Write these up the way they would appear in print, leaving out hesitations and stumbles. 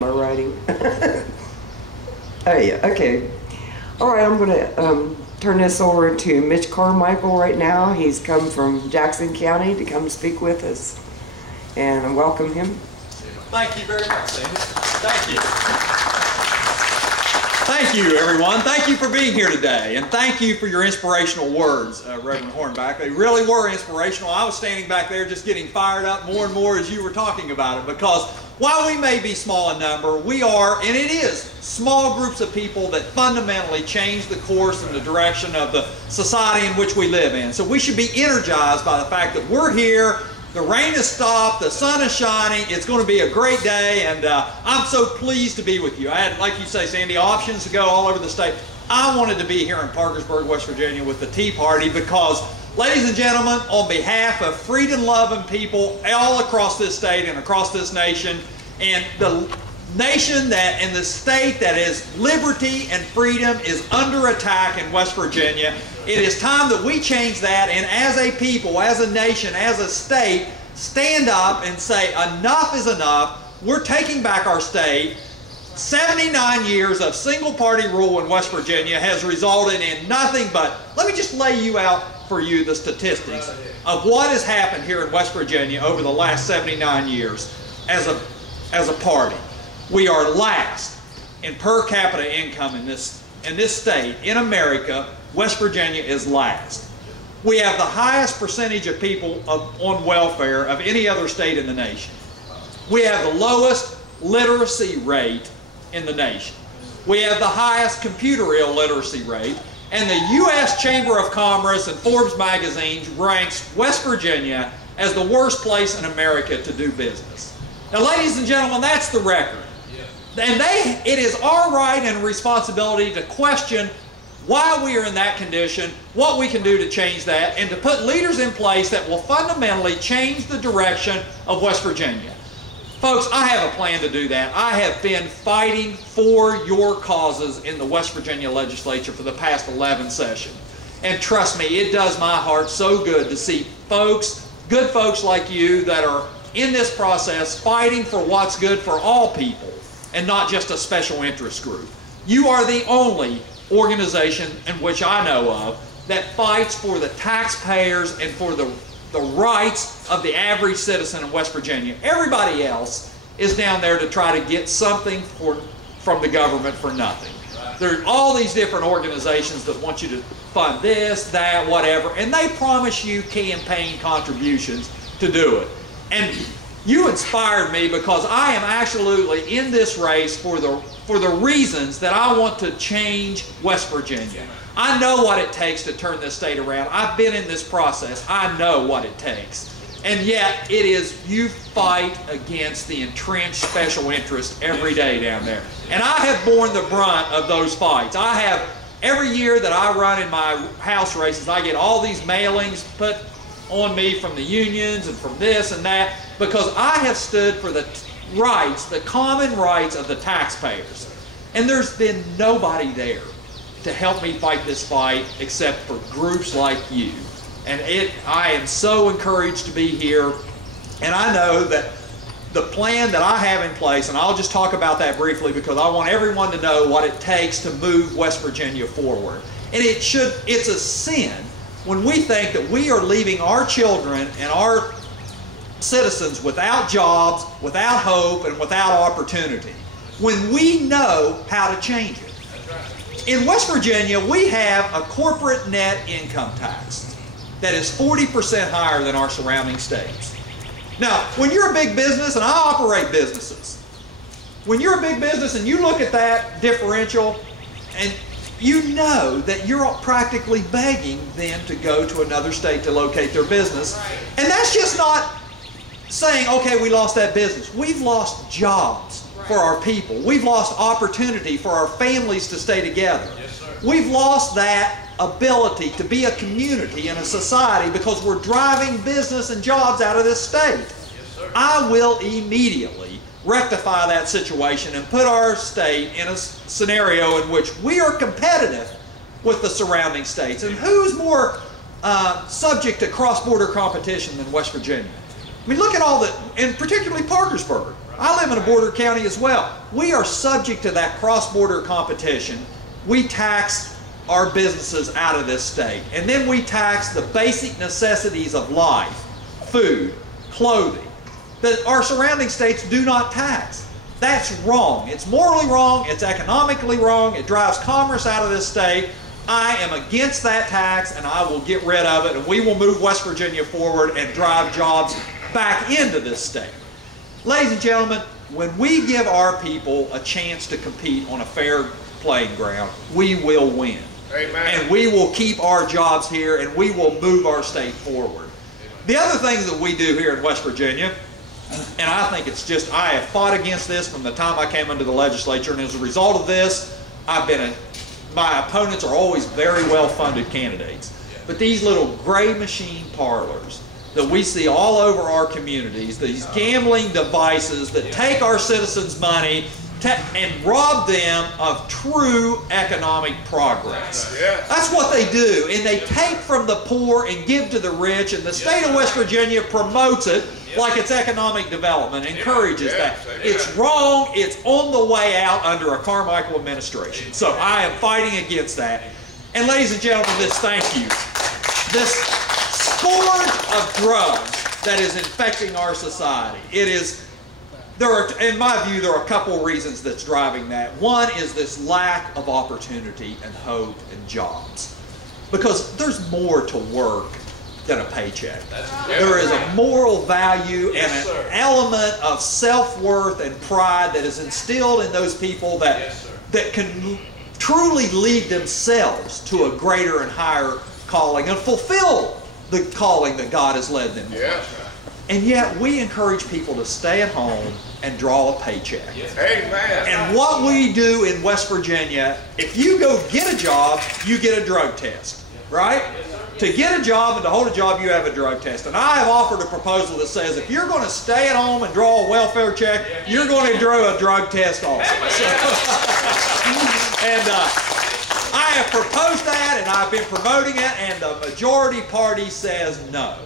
My writing. Oh yeah, okay. All right, I'm gonna turn this over to Mitch Carmichael right now. He's come from Jackson County to come speak with us, and I welcome him. Thank you very much, Sandy. Thank you. Thank you, everyone. Thank you for being here today, and thank you for your inspirational words, Reverend Hornback. They really were inspirational. I was standing back there just getting fired up more and more as you were talking about it, because while we may be small in number, we are, and it is, small groups of people that fundamentally change the course and the direction of the society in which we live in. So we should be energized by the fact that we're here. The rain has stopped, the sun is shining, it's going to be a great day, and I'm so pleased to be with you. I had, like you say, Sandy, options to go all over the state. I wanted to be here in Parkersburg, West Virginia with the Tea Party because, ladies and gentlemen, on behalf of freedom-loving people all across this state and across this nation, and the nation that and the state that is liberty and freedom is under attack in West Virginia, it is time that we change that, and as a people, as a nation, as a state, stand up and say enough is enough. We're taking back our state. 79 years of single-party rule in West Virginia has resulted in nothing but, let me just lay you out for you the statistics of what has happened here in West Virginia over the last 79 years as a party. We are last in per capita income in this state. In America, West Virginia is last. We have the highest percentage of people on welfare of any other state in the nation. We have the lowest literacy rate in the nation. We have the highest computer illiteracy rate, and the U.S. Chamber of Commerce and Forbes magazine ranks West Virginia as the worst place in America to do business. Now, ladies and gentlemen, that's the record. And it is our right and responsibility to question why we are in that condition, what we can do to change that, and to put leaders in place that will fundamentally change the direction of West Virginia. Folks, I have a plan to do that. I have been fighting for your causes in the West Virginia legislature for the past 11 sessions. And trust me, it does my heart so good to see folks, good folks like you that are in this process fighting for what's good for all people and not just a special interest group. You are the only organization in which I know of that fights for the taxpayers and for the rights of the average citizen in West Virginia. Everybody else is down there to try to get something from the government for nothing. There are all these different organizations that want you to fund this, that, whatever, and they promise you campaign contributions to do it. And you inspired me because I am absolutely in this race for the reasons that I want to change West Virginia. I know what it takes to turn this state around. I've been in this process. I know what it takes. And yet it is you fight against the entrenched special interest every day down there. And I have borne the brunt of those fights. I have, every year that I run in my house races, I get all these mailings put on me from the unions and from this and that, because I have stood for the rights, the common rights of the taxpayers. And there's been nobody there to help me fight this fight except for groups like you. And I am so encouraged to be here. And I know that the plan that I have in place, and I'll just talk about that briefly because I want everyone to know what it takes to move West Virginia forward. And it's a sin when we think that we are leaving our children and our citizens without jobs, without hope, and without opportunity, when we know how to change it. In West Virginia, we have a corporate net income tax that is 40% higher than our surrounding states. Now, when you're a big business, and I operate businesses, when you're a big business and you look at that differential, and you know that you're practically begging them to go to another state to locate their business. And that's just not saying, okay, we lost that business. We've lost jobs for our people. We've lost opportunity for our families to stay together. We've lost that ability to be a community and a society because we're driving business and jobs out of this state. I will immediately rectify that situation and put our state in a scenario in which we are competitive with the surrounding states. And who's more subject to cross-border competition than West Virginia? I mean, look at all the, and particularly Parkersburg. I live in a border county as well. We are subject to that cross-border competition. We tax our businesses out of this state. And then we tax the basic necessities of life, food, clothing, that our surrounding states do not tax. That's wrong. It's morally wrong. It's economically wrong. It drives commerce out of this state. I am against that tax, and I will get rid of it, and we will move West Virginia forward and drive jobs back into this state. Ladies and gentlemen, when we give our people a chance to compete on a fair playing ground, we will win. Amen. And we will keep our jobs here, and we will move our state forward. The other thing that we do here in West Virginia, and I think it's just, I have fought against this from the time I came into the legislature, and as a result of this, my opponents are always very well-funded candidates. But these little gray machine parlors that we see all over our communities, these gambling devices that take our citizens' money and rob them of true economic progress. That's what they do. And they take from the poor and give to the rich, and the state of West Virginia promotes it like it's economic development, encourages that. It's wrong. It's on the way out under a Carmichael administration. So I am fighting against that. And ladies and gentlemen, this scourge of drugs that is infecting our society, in my view, there are a couple of reasons that's driving that. One is this lack of opportunity and hope and jobs. Because there's more to work than a paycheck. There is a moral value and an element of self-worth and pride that is instilled in those people that can truly lead themselves to a greater and higher calling and fulfill the calling that God has led them to. And yet we encourage people to stay at home and draw a paycheck. Amen. And what we do in West Virginia, if you go get a job, you get a drug test, right? To get a job and to hold a job, you have a drug test. And I have offered a proposal that says if you're going to stay at home and draw a welfare check, you're going to draw a drug test also. And I have proposed that, and I've been promoting it, and the majority party says no.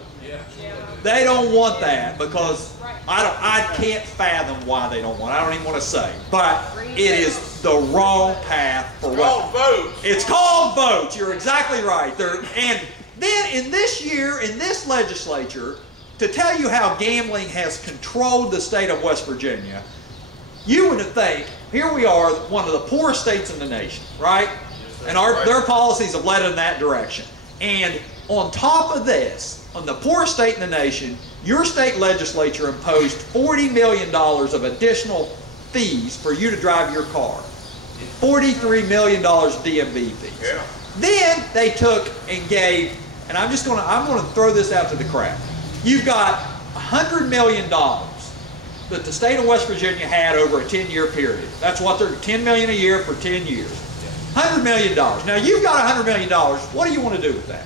They don't want that because I can't fathom why they don't want it. I don't even want to say. But it is the wrong path for what? Votes. It's called votes. You're exactly right. And then in this year, in this legislature, to tell you how gambling has controlled the state of West Virginia, you would think, here we are, one of the poorest states in the nation, right? And their policies have led in that direction. And on top of this, on the poorest state in the nation, your state legislature imposed $40 million of additional fees for you to drive your car. $43 million DMV fees. Yeah. Then they took and gave, and I'm going to throw this out to the crowd. You've got $100 million that the state of West Virginia had over a 10-year period. That's what they're, $10 million a year for 10 years. $100 million. Now you've got $100 million. What do you want to do with that?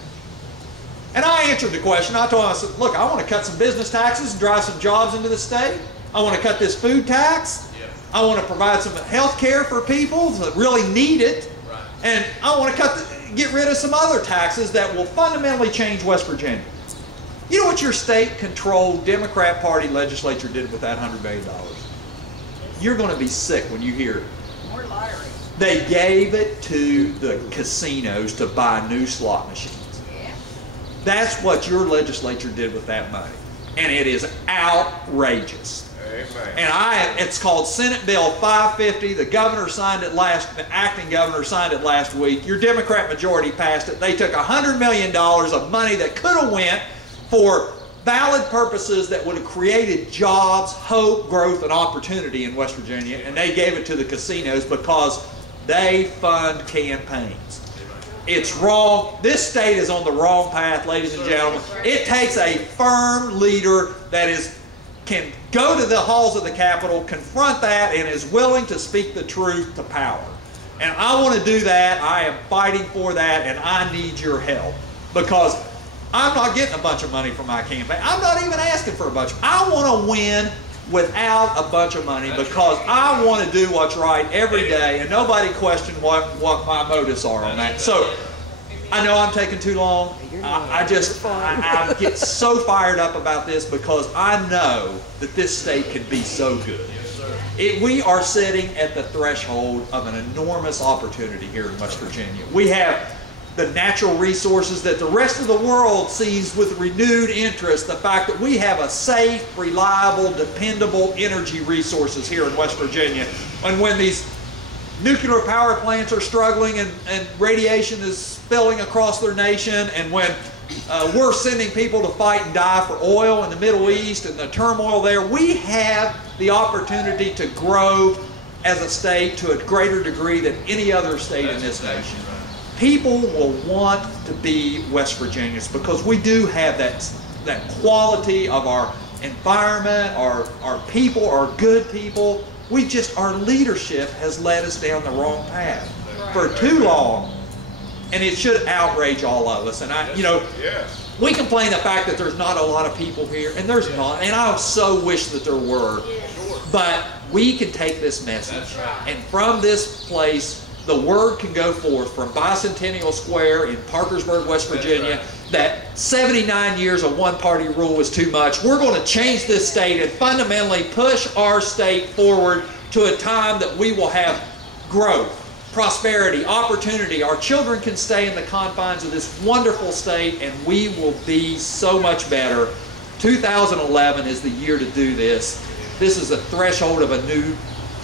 And I answered the question. I told him, I said, look, I want to cut some business taxes and drive some jobs into the state. I want to cut this food tax. I want to provide some health care for people that really need it. And I want to get rid of some other taxes that will fundamentally change West Virginia. You know what your state-controlled Democrat Party legislature did with that $100 million? You're going to be sick when you hear it. More lottery. They gave it to the casinos to buy new slot machines. That's what your legislature did with that money. And it is outrageous. Amen. And it's called Senate Bill 550. The governor signed it the acting governor signed it last week. Your Democrat majority passed it. They took $100 million of money that could have went for valid purposes that would have created jobs, hope, growth, and opportunity in West Virginia, and they gave it to the casinos because they fund campaigns. It's wrong. This state is on the wrong path, ladies and gentlemen. It takes a firm leader that can go to the halls of the Capitol, confront that, and is willing to speak the truth to power. And I want to do that. I am fighting for that, and I need your help because I'm not getting a bunch of money from my campaign. I'm not even asking for a bunch. I want to win without a bunch of money because I want to do what's right every day, and nobody question what my motives are on that. So I know I'm taking too long. I get so fired up about this because I know that this state can be so good. We are sitting at the threshold of an enormous opportunity here in West Virginia. We have the natural resources that the rest of the world sees with renewed interest, the fact that we have a safe, reliable, dependable energy resources here in West Virginia. And when these nuclear power plants are struggling and radiation is spilling across their nation, and when we're sending people to fight and die for oil in the Middle East and the turmoil there, we have the opportunity to grow as a state to a greater degree than any other state in this nation. People will want to be West Virginians because we do have that quality of our environment, our people are good people. Our leadership has led us down the wrong path for too long, and it should outrage all of us. And we complain the fact that there's not a lot of people here, and there's not, and I so wish that there were. But we can take this message, and from this place, the word can go forth from Bicentennial Square in Parkersburg, West Virginia, that 79 years of one-party rule was too much. We're going to change this state and fundamentally push our state forward to a time that we will have growth, prosperity, opportunity. Our children can stay in the confines of this wonderful state, and we will be so much better. 2011 is the year to do this. This is a threshold of a new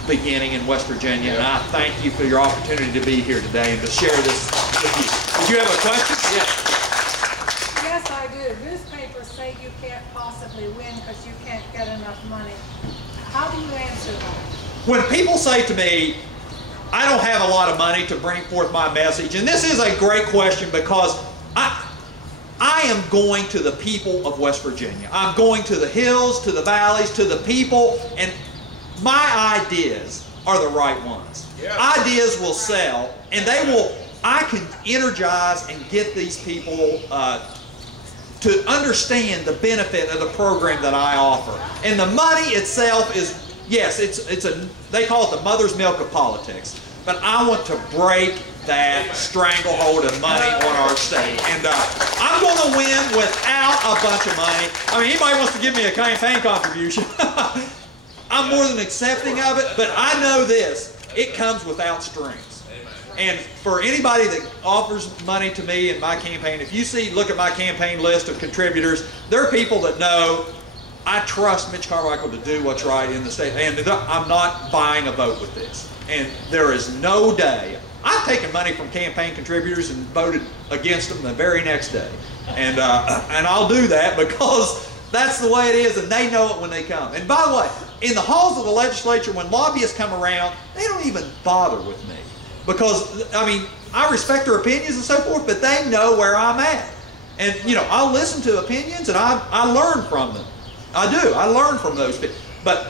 beginning in West Virginia, and I thank you for your opportunity to be here today and to share this with you. Did you have a question? Yes. Yes, I do. Newspapers say you can't possibly win because you can't get enough money. How do you answer that? When people say to me, I don't have a lot of money to bring forth my message, and this is a great question because I am going to the people of West Virginia. I'm going to the hills, to the valleys, to the people, and my ideas are the right ones. Yeah. Ideas will sell, and I can energize and get these people to understand the benefit of the program that I offer. And the money itself is, yes, they call it the mother's milk of politics. But I want to break that stranglehold of money on our state. And I'm going to win without a bunch of money. I mean, anybody wants to give me a campaign contribution, I'm more than accepting of it, but I know this, it comes without strings. And for anybody that offers money to me in my campaign, if you look at my campaign list of contributors, there are people that know I trust Mitch Carmichael to do what's right in the state, and I'm not buying a vote with this. And there is no day, I've taken money from campaign contributors and voted against them the very next day. And I'll do that because that's the way it is, and they know it when they come. And by the way, in the halls of the legislature, when lobbyists come around, they don't even bother with me. Because, I mean, I respect their opinions and so forth, but they know where I'm at. And, I'll listen to opinions, and I learn from them. I do. I learn from those people. But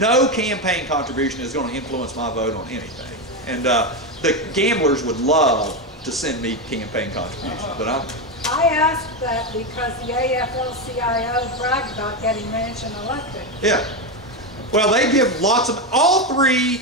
no campaign contribution is going to influence my vote on anything. And the gamblers would love to send me campaign contributions, but I asked that because the AFL-CIO bragged about getting Manchin elected. Yeah. Well, they give lots of, all three,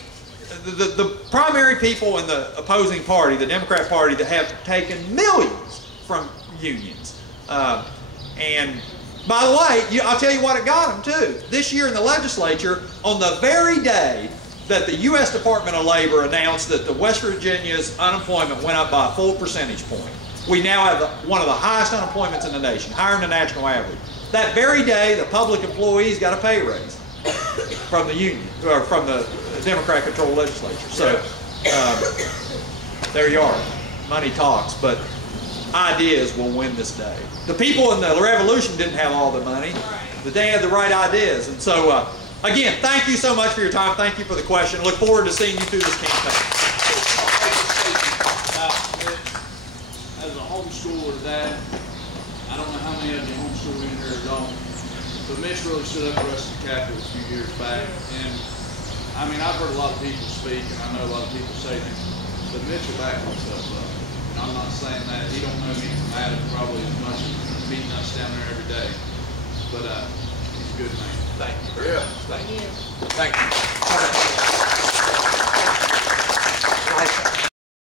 the primary people in the opposing party, the Democrat Party, that have taken millions from unions. And by the way, I'll tell you what it got them too. This year in the legislature, on the very day that the U.S. Department of Labor announced that the West Virginia's unemployment went up by a full percentage point. We now have one of the highest unemployments in the nation, higher than the national average. That very day, the public employees got a pay raise from the union, or from the Democrat-controlled legislature. So there you are. Money talks, but ideas will win this day. The people in the revolution didn't have all the money, but they had the right ideas. And so, again, thank you so much for your time. Thank you for the question. Look forward to seeing you through this campaign. As a homeschooler dad, I don't know how many of you homeschool in here or don't, but Mitch really stood up for us in the Capitol a few years back. And I mean, I've heard a lot of people speak, and I know a lot of people say things, but Mitch will back himself up. And I'm not saying that. He don't know me from Adam probably as much as meeting us down there every day. But he's a good man. Thank you very much. Thank you. Thank you.